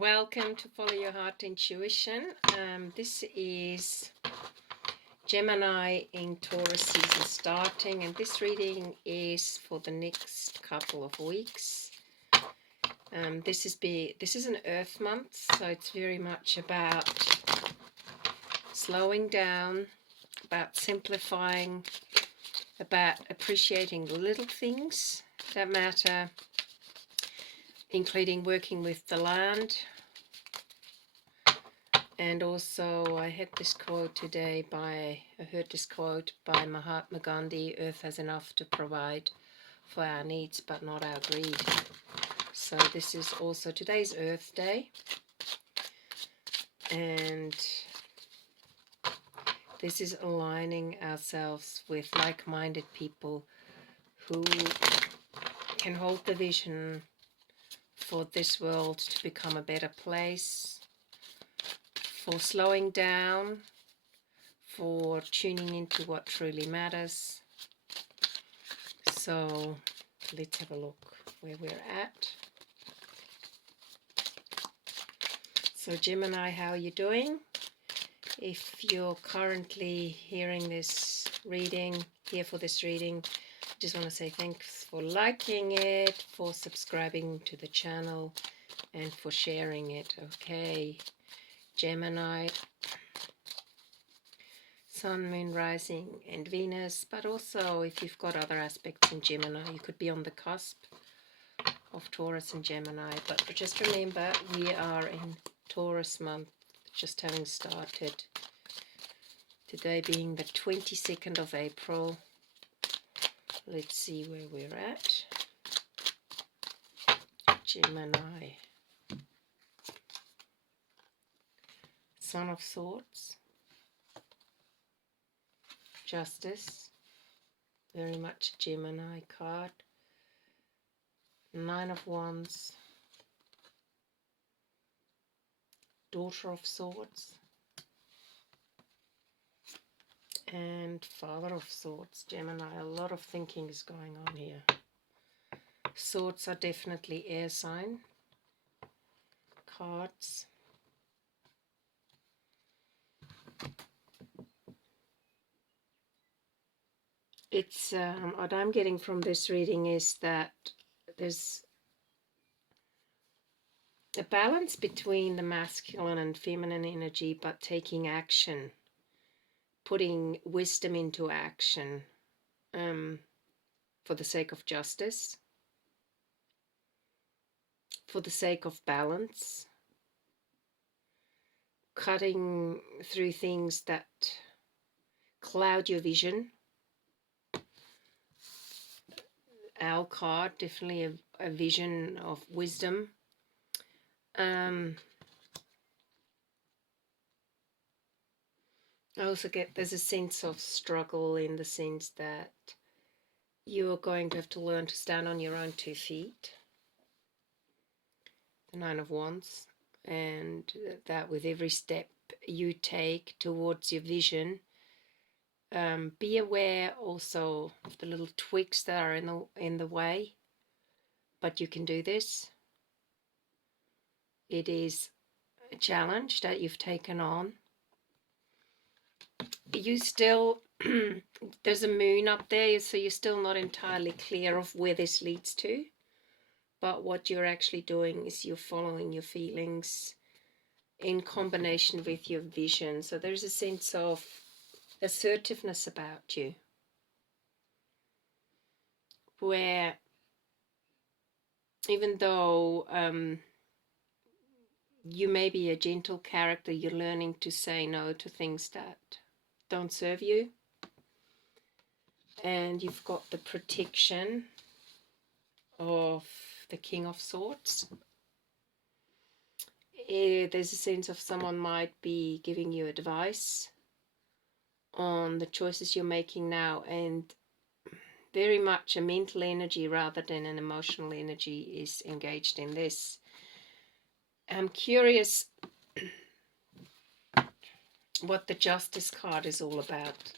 Welcome to Follow Your Heart Intuition. This is Gemini in Taurus season starting, and this reading is for the next couple of weeks. This is an Earth month, so it's very much about slowing down, about simplifying, about appreciating the little things that matter, including working with the land. And also I heard this quote by Mahatma Gandhi: Earth has enough to provide for our needs, but not our greed. So this is also today's Earth Day, and this is aligning ourselves with like-minded people who can hold the vision for this world to become a better place, for slowing down, for tuning into what truly matters. So let's have a look where we're at. So Gemini, how are you doing? If you're currently hearing this reading, here for this reading, I just want to say thanks for liking it, for subscribing to the channel, and for sharing it. Okay, Gemini, Sun, Moon, Rising, and Venus. But also, if you've got other aspects in Gemini, you could be on the cusp of Taurus and Gemini. But just remember, we are in Taurus month, just having started. Today being the 22nd of April. Let's see where we're at. Gemini. Son of Swords. Justice. Very much a Gemini card. Nine of Wands. Daughter of Swords. And Father of Swords, Gemini. A lot of thinking is going on here. Swords are definitely air sign cards. It's what I'm getting from this reading is that there's a balance between the masculine and feminine energy, but taking action, putting wisdom into action for the sake of justice, for the sake of balance, cutting through things that cloud your vision. Owl card, definitely a vision of wisdom. I also get there's a sense of struggle, in the sense that you're going to have to learn to stand on your own 2 feet. The Nine of Wands, and that with every step you take towards your vision, be aware also of the little tweaks that are in the way, but you can do this. It is a challenge that you've taken on. You still there's a moon up there, so you're still not entirely clear of where this leads to, but what you're actually doing is you're following your feelings in combination with your vision. So there's a sense of assertiveness about you, where even though you may be a gentle character, you're learning to say no to things that don't serve you. And you've got the protection of the King of Swords. There's a sense of someone might be giving you advice on the choices you're making now, and very much a mental energy rather than an emotional energy is engaged in this. I'm curious what the Justice card is all about.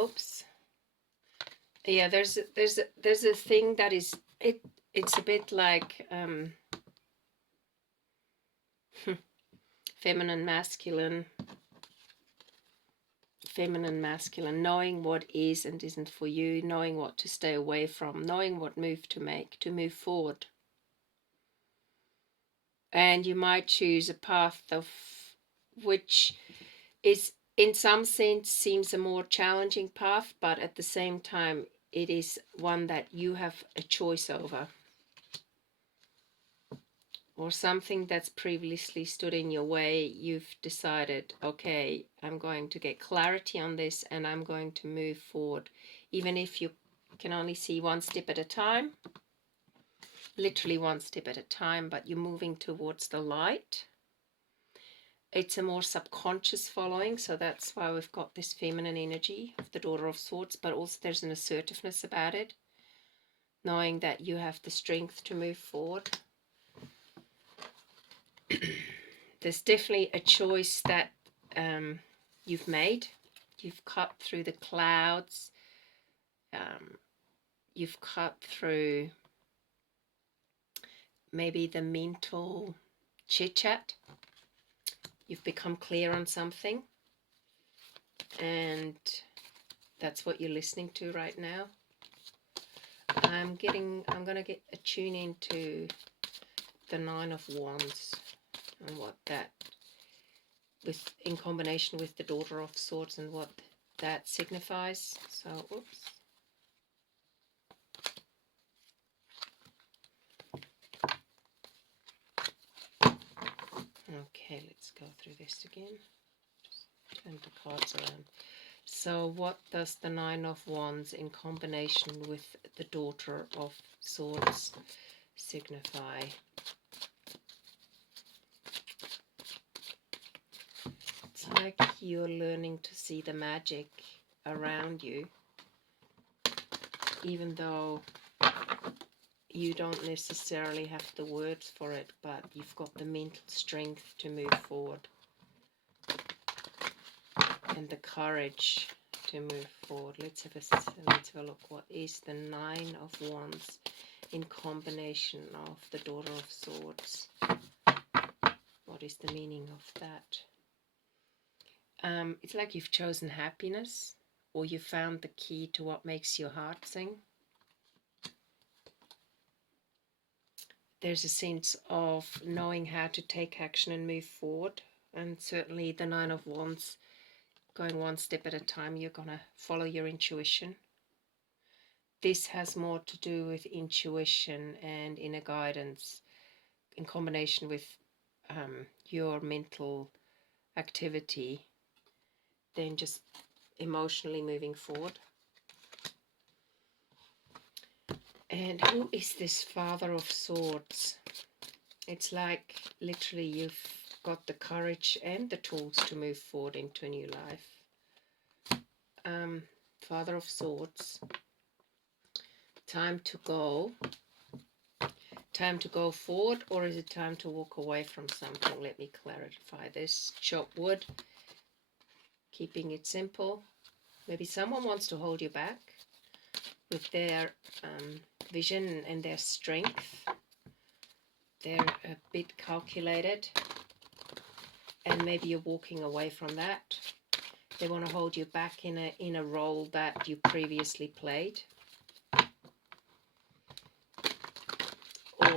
Oops. Yeah, there's a thing that is it's a bit like feminine, masculine, knowing what is and isn't for you, knowing what to stay away from, knowing what move to make, to move forward. And you might choose a path of which is in some sense seems a more challenging path, but at the same time it is one that you have a choice over. Or something that's previously stood in your way, you've decided, okay, I'm going to get clarity on this and I'm going to move forward. Even if you can only see one step at a time, literally one step at a time, but you're moving towards the light. It's a more subconscious following, so that's why we've got this feminine energy of the Daughter of Swords, but also there's an assertiveness about it, knowing that you have the strength to move forward. There's definitely a choice that you've made. You've cut through the clouds. You've cut through maybe the mental chit-chat. You've become clear on something. And that's what you're listening to right now. I'm going to get a tune into the Nine of Wands and what that, in combination with the Daughter of Swords, and what that signifies. So, oops. Okay, let's go through this again. Just turn the cards around. So what does the Nine of Wands in combination with the Daughter of Swords signify? It's like you're learning to see the magic around you, even though you don't necessarily have the words for it, but you've got the mental strength to move forward and the courage to move forward. Let's have a look. What is the Nine of Wands in combination of the Daughter of Swords? What is the meaning of that? It's like you've chosen happiness, or you found the key to what makes your heart sing. There's a sense of knowing how to take action and move forward, and certainly the Nine of Wands, going one step at a time, you're going to follow your intuition. This has more to do with intuition and inner guidance in combination with your mental activity than just emotionally moving forward. And who is this Father of Swords? It's like literally you've got the courage and the tools to move forward into a new life. Father of Swords. Time to go. Time to go forward, or is it time to walk away from something? Let me clarify this. Chop wood. Keeping it simple. Maybe someone wants to hold you back with their vision and their strength. They're a bit calculated, and maybe you're walking away from that. They want to hold you back in a role that you previously played,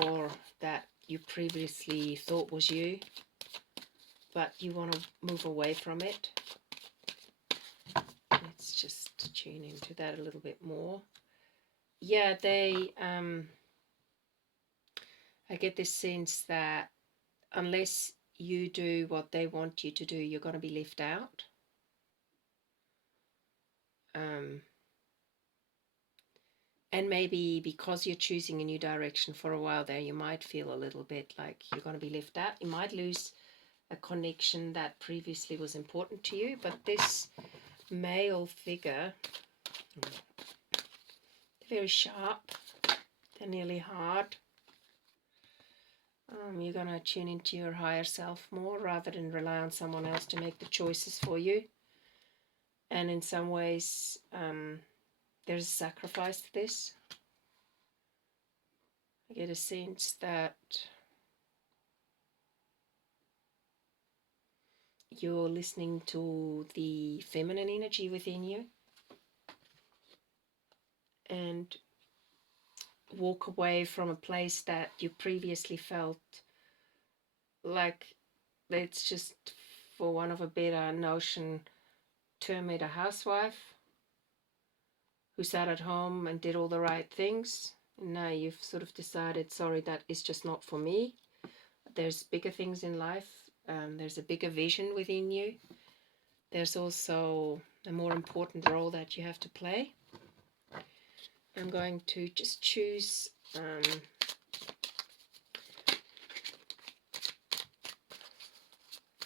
or that you previously thought was you, but you want to move away from it. Let's just tune into that a little bit more. Yeah, I get this sense that unless you do what they want you to do, you're going to be left out. And maybe because you're choosing a new direction for a while there, you might feel a little bit like you're going to be left out. You might lose a connection that previously was important to you. But this male figure, they're very sharp. They're nearly hard. You're going to tune into your higher self more rather than rely on someone else to make the choices for you. And in some ways, there's a sacrifice to this. I get a sense that you're listening to the feminine energy within you, and walk away from a place that you previously felt like, let's just, for one of a better notion, term it a housewife who sat at home and did all the right things. And now you've sort of decided, sorry, that is just not for me. There's bigger things in life. There's a bigger vision within you. There's also a more important role that you have to play. I'm going to just choose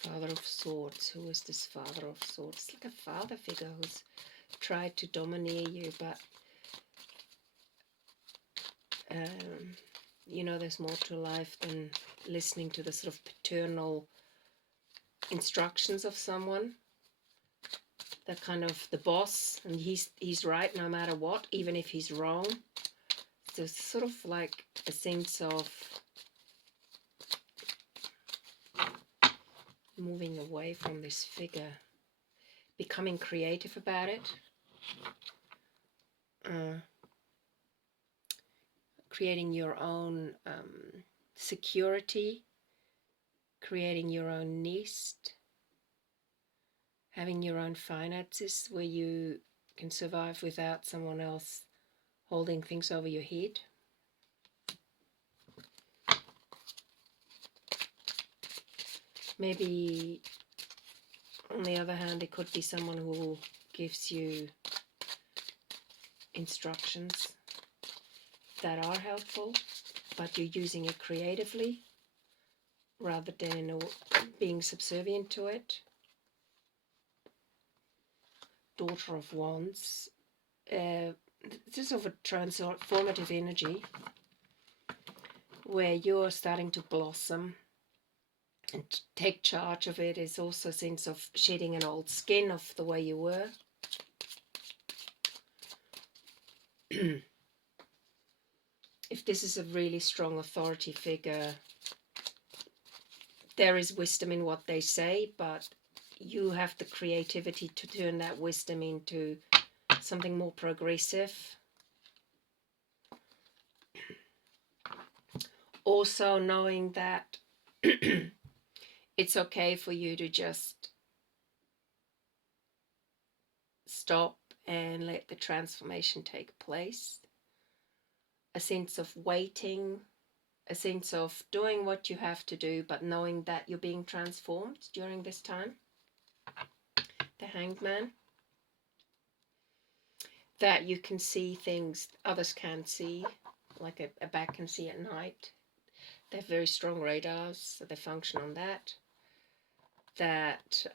Father of Swords. Who is this Father of Swords? It's like a father figure who's tried to domineer you, but you know, there's more to life than listening to the sort of paternal instructions of someone. They're kind of the boss, and he's right no matter what, even if he's wrong. So it's sort of like a sense of moving away from this figure, becoming creative about it, creating your own security, creating your own nest, having your own finances where you can survive without someone else holding things over your head. Maybe, on the other hand, it could be someone who gives you instructions that are helpful, but you're using it creatively rather than being subservient to it. Daughter of Wands. This is of a transformative energy where you're starting to blossom and take charge of it. Is also a sense of shedding an old skin of the way you were. If this is a really strong authority figure, there is wisdom in what they say, but you have the creativity to turn that wisdom into something more progressive. Also knowing that it's okay for you to just stop and let the transformation take place. A sense of waiting, a sense of doing what you have to do, but knowing that you're being transformed during this time. The Hanged Man. That you can see things others can't see, like a bat can see at night. They have very strong radars, so they function on that. That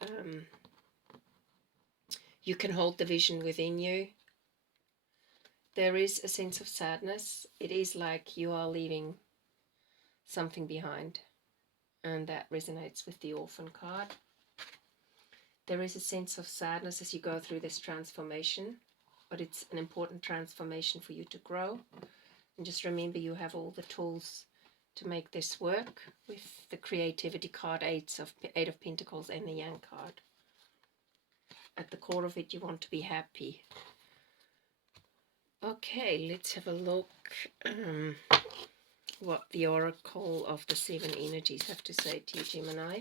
you can hold the vision within you. There is a sense of sadness. It is like you are leaving something behind, and that resonates with the Orphan card. There is a sense of sadness as you go through this transformation, but it's an important transformation for you to grow. And just remember, you have all the tools to make this work with the creativity card, Eight of Pentacles and the Yang card. At the core of it, you want to be happy. Okay, let's have a look what the Oracle of the Seven Energies have to say to you, Gemini.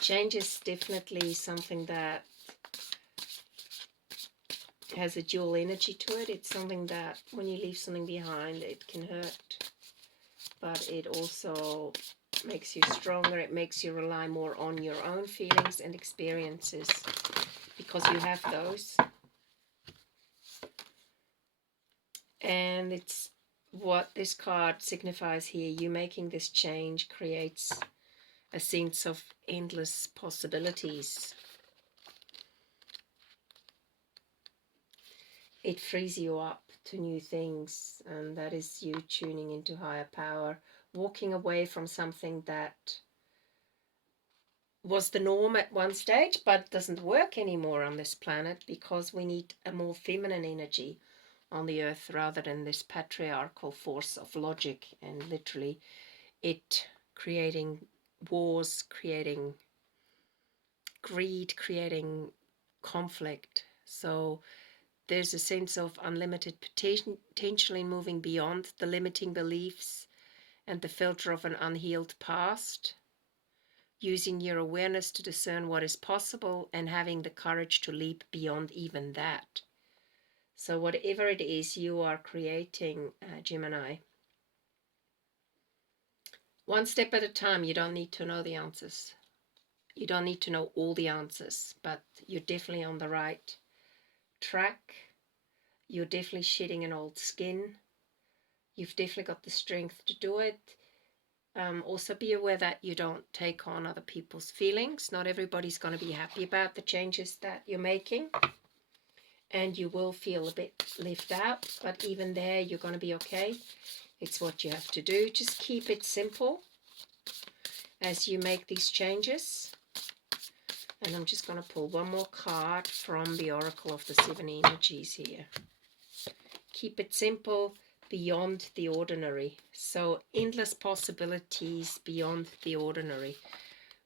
Change is definitely something that has a dual energy to it. It's something that when you leave something behind, it can hurt, but it also makes you stronger. It makes you rely more on your own feelings and experiences because you have those. And it's what this card signifies here. You making this change creates a sense of endless possibilities. It frees you up to new things, and that is you tuning into higher power, walking away from something that was the norm at one stage but doesn't work anymore on this planet because we need a more feminine energy. on the earth rather than this patriarchal force of logic and literally it creating wars, creating greed, creating conflict. So there's a sense of unlimited potential in moving beyond the limiting beliefs and the filter of an unhealed past, using your awareness to discern what is possible and having the courage to leap beyond even that. So whatever it is you are creating, Gemini, one step at a time. You don't need to know the answers. You don't need to know all the answers, but you're definitely on the right track. You're definitely shedding an old skin. You've definitely got the strength to do it. Also be aware that you don't take on other people's feelings. Not everybody's going to be happy about the changes that you're making. And you will feel a bit left out. But even there, you're going to be okay. It's what you have to do. Just keep it simple as you make these changes. And I'm just going to pull one more card from the Oracle of the Seven Energies here. Keep it simple, beyond the ordinary. So endless possibilities beyond the ordinary,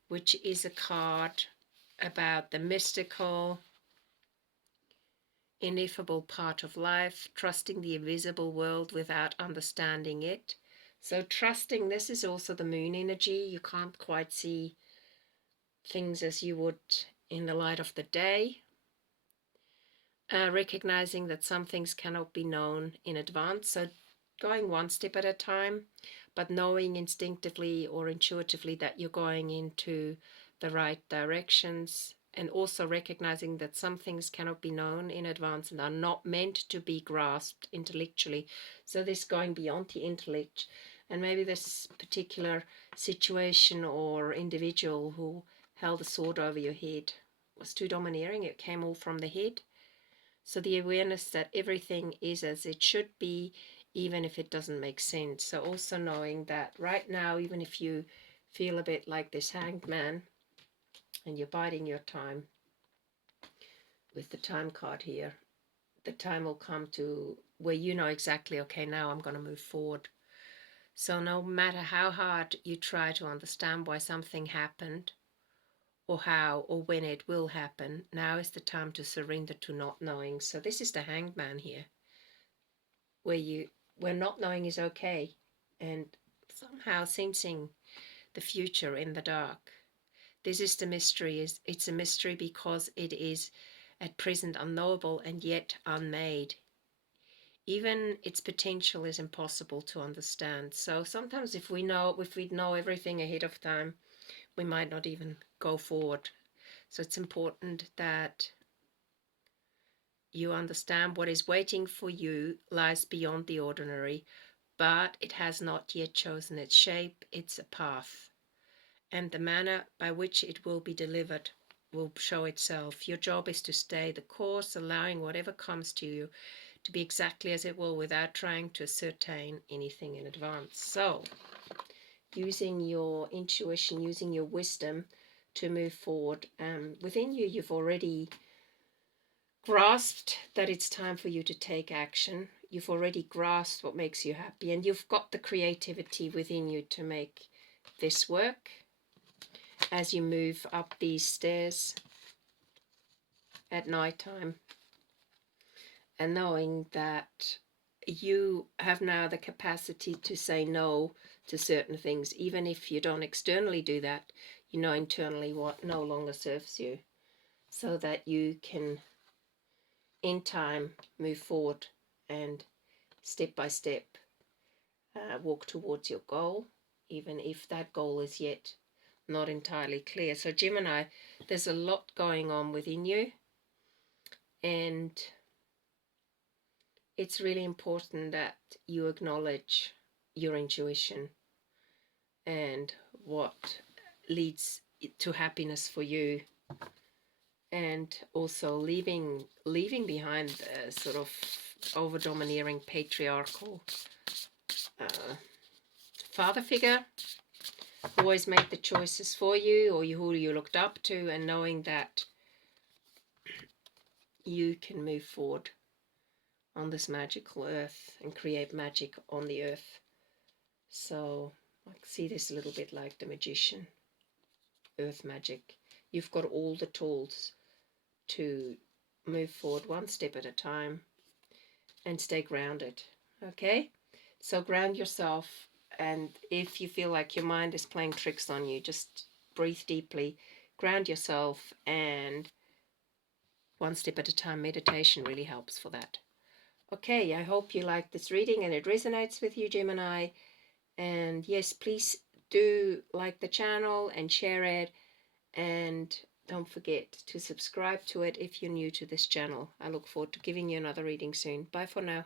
which is a card about the mystical, ineffable part of life, trusting the invisible world without understanding it. So trusting, this is also the moon energy. You can't quite see things as you would in the light of the day. Recognizing that some things cannot be known in advance. So going one step at a time, but knowing instinctively or intuitively that you're going into the right directions. And also recognizing that some things cannot be known in advance and are not meant to be grasped intellectually. So this going beyond the intellect. And maybe this particular situation or individual who held a sword over your head was too domineering. It came all from the head. So the awareness that everything is as it should be, even if it doesn't make sense. So also knowing that right now, even if you feel a bit like this hanged man and you're biding your time with the time card here, the time will come to where you know exactly, okay, now I'm going to move forward. So no matter how hard you try to understand why something happened, or how or when it will happen, now is the time to surrender to not knowing. So this is the hanged man here, where not knowing is okay, and somehow sensing the future in the dark. This is the mystery. It's a mystery because it is at present unknowable and yet unmade. Even its potential is impossible to understand. So sometimes if we know everything ahead of time, we might not even go forward. So it's important that you understand what is waiting for you lies beyond the ordinary, but it has not yet chosen its shape. It's a path, and the manner by which it will be delivered will show itself. Your job is to stay the course, allowing whatever comes to you to be exactly as it will without trying to ascertain anything in advance. So using your intuition, using your wisdom to move forward. Within you, you've already grasped that it's time for you to take action. You've already grasped what makes you happy, and you've got the creativity within you to make this work as you move up these stairs at night time. And knowing that you have now the capacity to say no to certain things, even if you don't externally do that, you know internally what no longer serves you, so that you can in time move forward and step by step walk towards your goal, even if that goal is yet not entirely clear. So Gemini, there's a lot going on within you, and it's really important that you acknowledge your intuition and what leads to happiness for you, and also leaving behind the sort of over domineering patriarchal father figure who always made the choices for you, or who you looked up to, and knowing that you can move forward on this magical earth and create magic on the earth. So I see this a little bit like the magician, earth magic. You've got all the tools to move forward one step at a time and stay grounded. Okay, so ground yourself, and if you feel like your mind is playing tricks on you, just breathe deeply, ground yourself, and one step at a time meditation really helps for that. Okay, I hope you like this reading and it resonates with you, Gemini. And yes, please do like the channel and share it, and don't forget to subscribe to it if you're new to this channel. I look forward to giving you another reading soon. Bye for now.